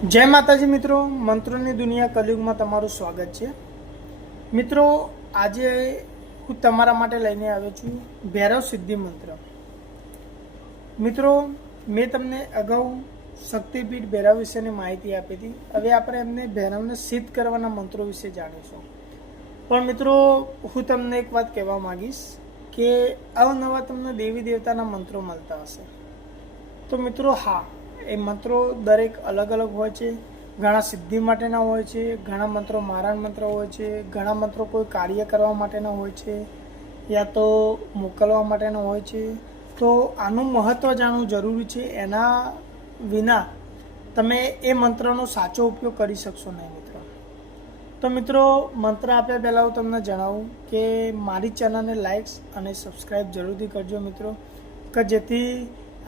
जय माताजी मित्रों, मंत्रों की दुनिया कलयुग में तमारू स्वागत है। मित्रों, आज हूँ तमारा माटे लईने आव्यो छुं भैरव सिद्धि मंत्र। मित्रों, मैं तमने अगाऊ शक्तिपीठ भैरव विषे माहिती आपी थी। हवे आपणे एमने भैरवने सिद्ध करवाना मंत्रों विषे जाणीशुं। पण मित्रों, हूँ तमने एक बात कहेवा मांगीश के अवनवा तमने देवी देवताना मंत्रों मळता हशे। तो मित्रों, हाँ, ए मंत्रों दरेक अलग अलग होय छे। घणा सिद्धि माटेना होय छे, घणा मंत्रों मारण मंत्र होय छे, घणा मंत्रों कोई कार्य करवा माटेना होय छे या तो मोकलवा माटेना होय छे। तो आनुं महत्व जाणવું जरूरी छे। एना विना तमे ए मंत्रनो साचो उपयोग करी शकशो नहीं मित्रों। तो मित्रों, मंत्र आप्या पहेला हुं तमने जणावुं के मारी चेनलने लाइक्स अने सब्सक्राइब जरूरथी करजो मित्रों, के जेथी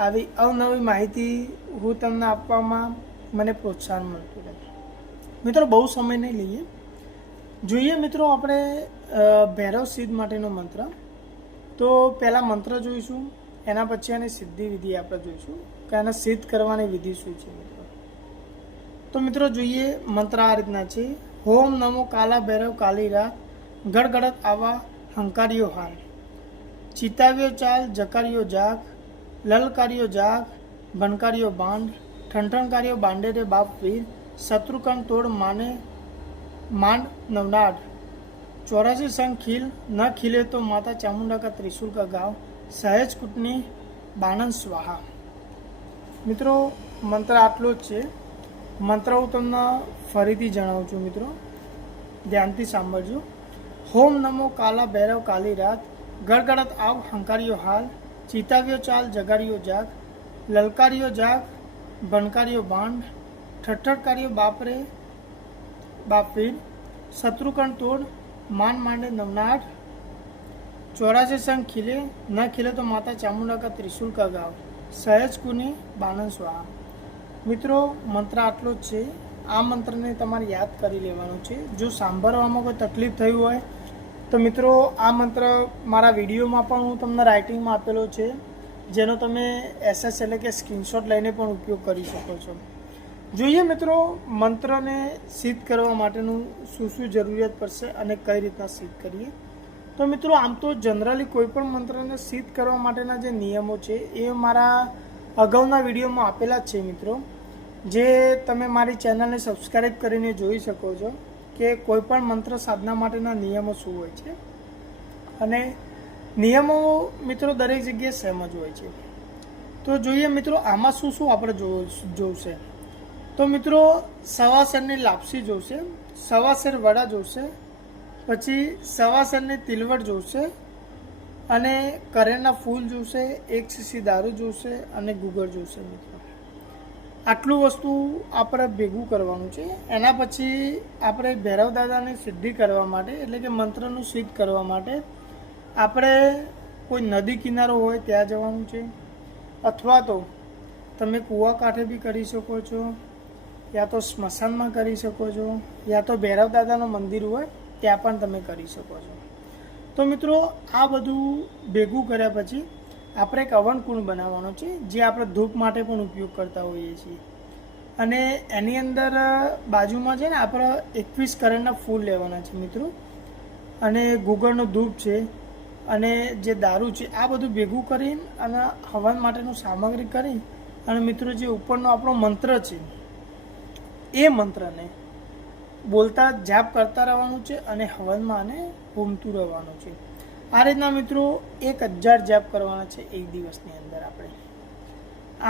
આવી અવનવી માહિતી હું તમને આપવામાં મને પ્રોત્સાહન મળતું રહે। મિત્રો, બહુ સમય નહીં લઈએ, જોઈએ મિત્રો આપણે ભૈરવ સિદ્ધ માટેનો મંત્ર। તો પહેલાં મંત્ર જોઈશું, એના પછી એની સિદ્ધિ વિધિ આપણે જોઈશું કે એને સિદ્ધ કરવાની વિધિ શું છે મિત્રો। તો મિત્રો જોઈએ, મંત્ર આ રીતના છે। ઓમ નમો કાલા ભૈરવ કાલી રાત, ગડગડત આવા હંકાર્યો હાલ, ચિતાવ્યો ચાલ જકાર્યો જાગ, ललकारियो जाग, बनकारियो बांड, ठनठनकारियो बांडे रे बाप वीर, शत्रुकण तोड़ माने मांड नवनाड, 84 संग खिल न खिले तो माता चामुंडा का त्रिशूल का गाव, सहज कुटनी बाणन स्वाहा। मित्रों, मंत्र आटलो ज छे। मंत्र हूँ तमने फरीथी जणावुं छुं मित्रों, ध्यानथी सांभळजो। ओम नमो काला भैरव काली रात, गड़गड़त आव हंकारियो हाल, चीताव्यो चाल जगाड़ियो जाग, ललकारियो जाग, बनकारियो बांड, ठठठकारियो बापरे बापवीर, शत्रुकण तोड़ मान मांडे नवनाट, 84 संग खिले न खिले तो माता चामुंडा का त्रिशूल का गाव, सहज कुनी बाणन स्वाहा। मित्रों, मंत्र आटलो ज छे। आ मंत्र ने तमारे याद करी लेवानुं छे। जो सांभळवामां कोई तकलीफ थई होय तो मित्रों, आ मंत्र मारा विडियो में पण हूँ तमने राइटिंग में आपेलो छे, जेनो तमे एसएस एटले के स्क्रीनशॉट लईने पण उपयोग करी शको छो। जोईए मित्रों, मंत्र ने सिद्ध करवा माटेनुं शुं शुं जरूरियात पड़शे अने कई रीतना सिद्ध करीए। तो मित्रों, आम तो जनरली कोईपण मंत्र ने सिद्ध करवा माटेना जे नियमो छे ए मारा अगाऊना विडियो में आपेला ज छे मित्रों, जे तमे मारी चेनल ने सब्सक्राइब करीने जोई शको छो के कोईपण मंत्र साधना माटेना नियमो शुं होय छे। अने नियमो मित्रों दरेक जग्याए सेम ज होय छे। तो जोईए मित्रों, आमां शुं शुं आपणे जोईशे। तो मित्रों, सवासेરની લાપસી જોશે, સવાસેર વડા જોશે, પછી સવાસેરની तिलवट જોશે અને કરેણના ફૂલ જોશે, 1 સીસી દારૂ જોશે અને ગુગળ જોશે મિત્રો। આટલું વસ્તુ આપણે ભેગું કરવાનું છે। એના પછી આપણે ભૈરવ દાદાની સિદ્ધિ કરવા માટે એટલે કે મંત્રનું સિદ્ધ કરવા માટે આપણે કોઈ નદી કિનારો હોય ત્યાં જવાનું છે, અથવા તો તમે કૂવા કાંઠે બી કરી શકો છો, या तो સ્મશાનમાં કરી શકો છો, या तो ભૈરવ દાદાનું મંદિર હોય ત્યાં પણ તમે કરી શકો છો। તો મિત્રો, આ બધું ભેગું કર્યા પછી આપણે એક હવનકુંડ બનાવવાનો છે, જે આપણે ધૂપ માટે પણ ઉપયોગ કરતા હોઈએ છીએ। અને એની અંદર બાજુમાં છે ને આપણે 21 કરેણના ફૂલ લેવાના છે મિત્રો, અને ગુગળનો ધૂપ છે અને જે દારૂ છે, આ બધું ભેગું કરીને અને હવન માટેનું સામગ્રી કરી અને મિત્રો જે ઉપરનો આપણો મંત્ર છે એ મંત્રને બોલતા જાપ કરતા રહેવાનું છે અને હવનમાં આને હોમતું રહેવાનું છે। आ रीतना मित्रों 1000 जाप करवाना है एक दिवसनी अंदर। आपणे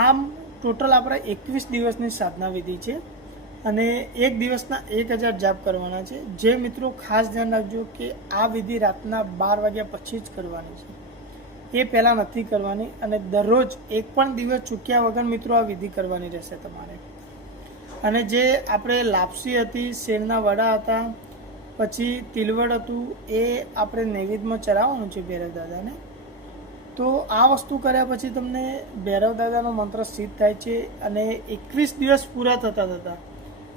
आम टोटल आपणे 21 दिवसनी साधना विधि है अने एक दिवसना 1000 जाप करवाना है। जे मित्रों खास ध्यान राखजो कि आ विधि रातना 12 वाग्या पछी ज करवानी है, ए पहेला नथी करवानी। अने दररोज एक पण दिवस चूक्या वगर मित्रों आ विधि करवानी रहेशे तमारे। अने जे आपणे लापसी हती, शेरना वड़ा हता, પછી तिलवट હતું એ આપણે નૈવેદ્યમાં ચડાવવાનું છે ભૈરવ દાદાને। તો આ વસ્તુ કર્યા પછી તમને ભૈરવ દાદાનો મંત્ર સિદ્ધ થાય છે અને 21 દિવસ પૂરા થતાં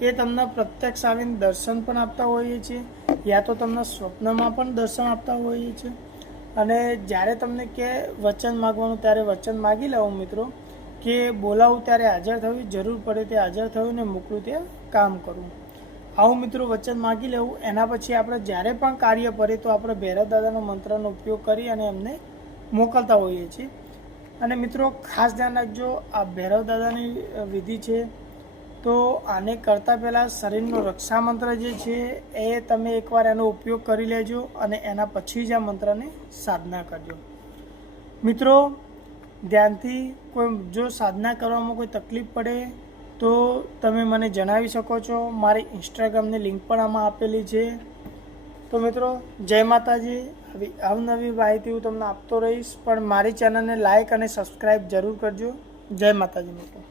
એ તમને પ્રત્યક્ષ આવીને દર્શન પણ આપતા હોઈએ છીએ, યા તો તમને સ્વપ્નમાં પણ દર્શન આપતા હોઈએ છીએ। અને જ્યારે તમને કે વચન માગવાનું ત્યારે વચન માગી લેવું મિત્રો કે બોલાવું ત્યારે હાજર થવી, જરૂર પડે તે હાજર થવું ને મોકલું તે કામ કરવું. આવું મિત્રો વચન માગી લેવું. એના પછી આપણે જ્યારે પણ કાર્ય કરીએ તો આપણે ભૈરવ દાદાનો મંત્રનો ઉપયોગ કરી અને એમને મોકલતા હોઈએ છીએ. અને મિત્રો ખાસ ધ્યાન રાખજો, આ ભૈરવ દાદાની વિધિ છે તો આને કરતાં પહેલાં શરીરનો રક્ષા મંત્ર જે છે એ તમે એકવાર એનો ઉપયોગ કરી લેજો અને એના પછી જ આ મંત્રની સાધના કરજો. મિત્રો ધ્યાનથી કોઈ જો સાધના કરવામાં કોઈ તકલીફ પડે તો તમે મને જણાવી શકો છો. મારી ઇન્સ્ટાગ્રામની લિંક પણ આમાં આપેલી છે. તો મિત્રો જય માતાજી. આવી અવનવી માહિતી હું તમને આપતો રહીશ, પણ મારી ચેનલને લાઇક અને સબસ્ક્રાઈબ જરૂર કરજો. જય માતાજી મિત્રો.